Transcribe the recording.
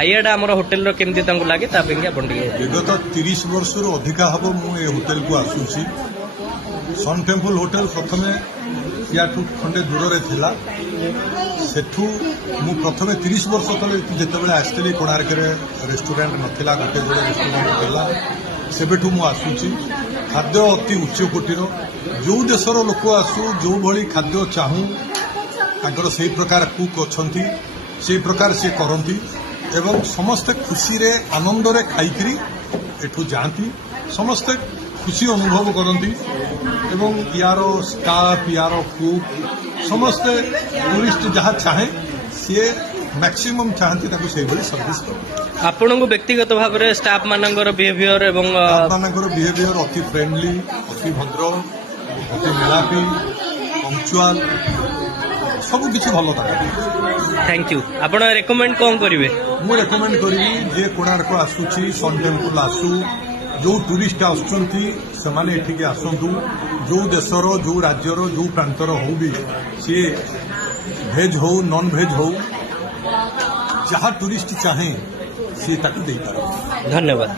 ଖାଇବାଟା ଆମର ହୋଟେଲର କେମିତି ତାଙ୍କୁ ଲାଗେ ତା ପାଇଁ ଆପଣ ଟିକେ ବିଗତ 30 ବର୍ଷରୁ ଅଧିକା ହେବ ମୁଁ ଏ ହୋଟେଲକୁ ଆସୁଛି। ସନ୍ ଟେମ୍ପଲ ହୋଟେଲ ପ୍ରଥମେ ইয়াଠୁ ଖଣ୍ଡେ ଦୂରରେ ଥିଲା। ସେଠୁ ମୁଁ ପ୍ରଥମେ 30 ବର୍ଷ ତଳେ ଯେତେବେଳେ ଆସିଥିଲି କୋଣାର୍କରେ ରେଷ୍ଟୁରାଣ୍ଟ ନଥିଲା, ଗୋଟେ ଯୋଡ଼େ ରେଷ୍ଟୁରାଣ୍ଟ ଥିଲା। ସେବେଠୁ ମୁଁ ଆସୁଛି। ଖାଦ୍ୟ ଅତି ଉଚ୍ଚ କୋଟିର, ଯେଉଁ ଦେଶର ଲୋକ ଆସୁ ଯେଉଁଭଳି ଖାଦ୍ୟ ଚାହୁଁ ତାଙ୍କର ସେହି ପ୍ରକାର କୁକ୍ ଅଛନ୍ତି, ସେହି ପ୍ରକାର ସେ କରନ୍ତି ଏବଂ ସମସ୍ତେ ଖୁସିରେ ଆନନ୍ଦରେ ଖାଇକରି ଏଠୁ ଯାଆନ୍ତି। ସମସ୍ତେ ଖୁସି ଅନୁଭବ କରନ୍ତି ଏବଂ ୟାର ଷ୍ଟାଫ୍ ୟାର କୁକ୍ ସମସ୍ତେ ଟୁରିଷ୍ଟ ଯାହା ଚାହେଁ ସିଏ ମ୍ୟାକ୍ସିମମ୍ ଚାହାନ୍ତି ତାକୁ ସେଇଭଳି ସର୍ଭିସ୍ କରନ୍ତି। ଆପଣଙ୍କୁ ବ୍ୟକ୍ତିଗତ ଭାବରେ ଷ୍ଟାଫ୍ ମାନଙ୍କର ବିହେଭିୟର ଏବଂ ମାନଙ୍କର ବିହେଭିୟର ଅତି ଫ୍ରେଣ୍ଡଲି, ଅତି ଭଦ୍ର, ଅତି ମେଳାପି, ପଙ୍କ୍ଚୁଆଲ, ସବୁ କିଛି ଭଲ ତାଙ୍କର। Thank you. ଆପଣ ରେକମେଣ୍ଡ କ'ଣ କରିବେ? ମୁଁ ରେକମେଣ୍ଡ କରିବି ଯେ କୋଣାର୍କ ଆସୁଛି, ସନ୍ ଟେମ୍ପଲ ଆସୁ, ଯେଉଁ ଟୁରିଷ୍ଟ ଆସୁଛନ୍ତି ସେମାନେ ଏଠିକି ଆସନ୍ତୁ। ଯେଉଁ ଦେଶର, ଯେଉଁ ରାଜ୍ୟର, ଯେଉଁ ପ୍ରାନ୍ତର ହଉ ବି ସିଏ ଭେଜ୍ ହଉ ନନ୍ ଭେଜ୍ ହଉ, ଯାହା ଟୁରିଷ୍ଟ ଚାହେଁ ସିଏ ତାକୁ ଦେଇପାରେ। ଧନ୍ୟବାଦ।